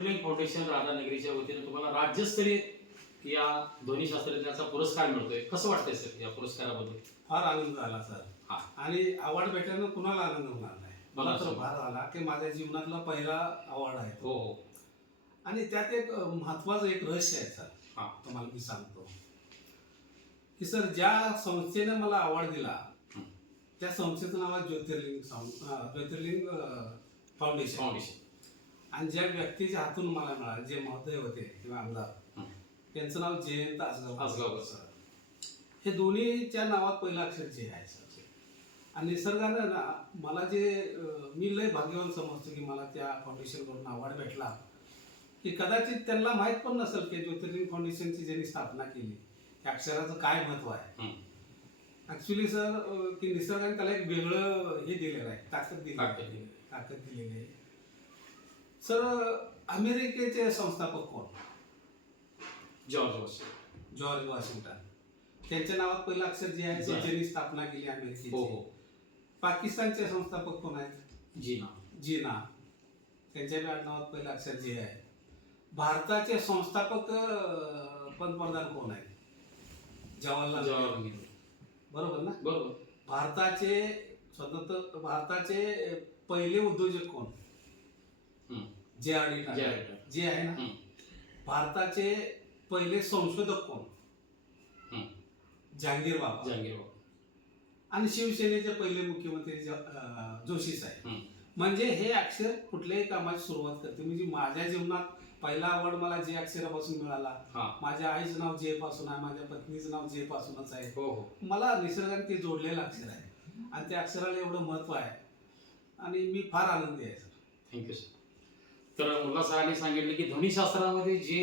Foundation राधानगरीच्या वतीने तुम्हाला राज्यस्तरीय या ध्वनी शास्त्रज्ञाचा पुरस्कार मिळतोय. कसं वाटतंय सर या पुरस्काराबद्दल? फार आनंद झाला सर. हा. आणि अवॉर्ड भेटल्यानं कुणाला आनंद होणार नाही? मला तर फार झाला की माझ्या जीवनातला पहिला अवॉर्ड आहे. हो हो. आणि त्यात एक महत्वाचं एक रहस्य आहे सर. हा. तुम्हाला मी सांगतो. की सर ज्या संस्थेने मला अवॉर्ड दिला. त्या संस्थेचं नाव आहे ज्योतिर्लिंग ज्योतिर्लिंग फाउंडेशन फाउंडेशन आणि ज्या व्यक्तीच्या हातून मला मिळाला जे महोदय होते किंवा आमदार. त्यांचं नाव जयंत आसगाव आसगावकर. सर हे दोन्हीच्या नावात पहिलं अक्षर जे आहे सर आणि निसर्गानं ना मला जे मी लय भाग्यवान समजतो की मला त्या फाउंडेशनकडून अवॉर्ड भेटला की कदाचित त्यांना माहीत पण नसेल की ज्योतिर्लिंग फाउंडेशनची ज्यांनी स्थापना केली त्या अक्षराचं काय महत्त्व आहे. ऍक्च्युली सर की निसर्गाने त्याला एक वेगळं हे दिलेलं आहे ताकद दिलेली. ताकद दिलेली आहे सर अमेरिकेचे संस्थापक कोण? George Washington. George Washington. त्यांच्या नावात पहिलं अक्षर जे आहे ते जॉर्ज. ज्यांनी स्थापना केली अमेरिकेची. हो हो. पाकिस्तानचे संस्थापक कोण आहेत? जी ना जीना. त्यांच्या बी आडनावात पहिलं अक्षर जे आहे. भारताचे संस्थापक पंतप्रधान कोण आहेत? जवाहरलाल. जवाहरलाल नेहरू. बरोबर ना? बरोबर. भारताचे स्वतंत्र भारताचे पहिले उद्योजक कोण. जे डी जे आहे ना. भारताचे पहिले संशोधक कोण. जहांगीर बाबा. जहांगीर बाबा. आणि शिवसेनेचे पहिले मुख्यमंत्री जोशी साहेब. म्हणजे हे अक्षर कुठल्याही कामाची सुरुवात करते. म्हणजे माझ्या जीवनात पहिला आवड मला जे अक्षरापासून मिळाला माझ्या आईचं नाव जे पासून आहे माझ्या पत्नीचं नाव जे पासूनच आहे. हो हो. मला निसर्गाने ते जोडलेलं अक्षर आहे. आणि त्या अक्षराला एवढं महत्त्व आहे. आणि मी फार आनंदी आहे सर. थँक्यू सर तर मुला सरांनी सांगितलं की ध्वनीशास्त्रामध्ये जे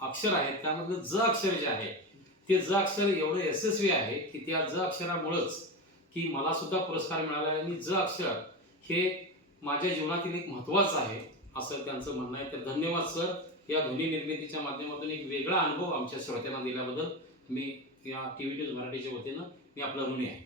अक्षर आहेत त्यामधलं ज अक्षर जे आहे ते ज अक्षर एवढं यशस्वी आहे की त्या ज अक्षरामुळंच की मला सुद्धा पुरस्कार मिळाला आहे आणि ज अक्षर हे माझ्या जीवनातील एक महत्त्वाचं आहे असं त्यांचं म्हणणं आहे. तर धन्यवाद सर. या ध्वनी निर्मितीच्या माध्यमातून एक वेगळा अनुभव आमच्या श्रोत्यांना दिल्याबद्दल मी या टी व्ही न्यूज मराठीच्या वतीनं मी आपला ऋणी आहे.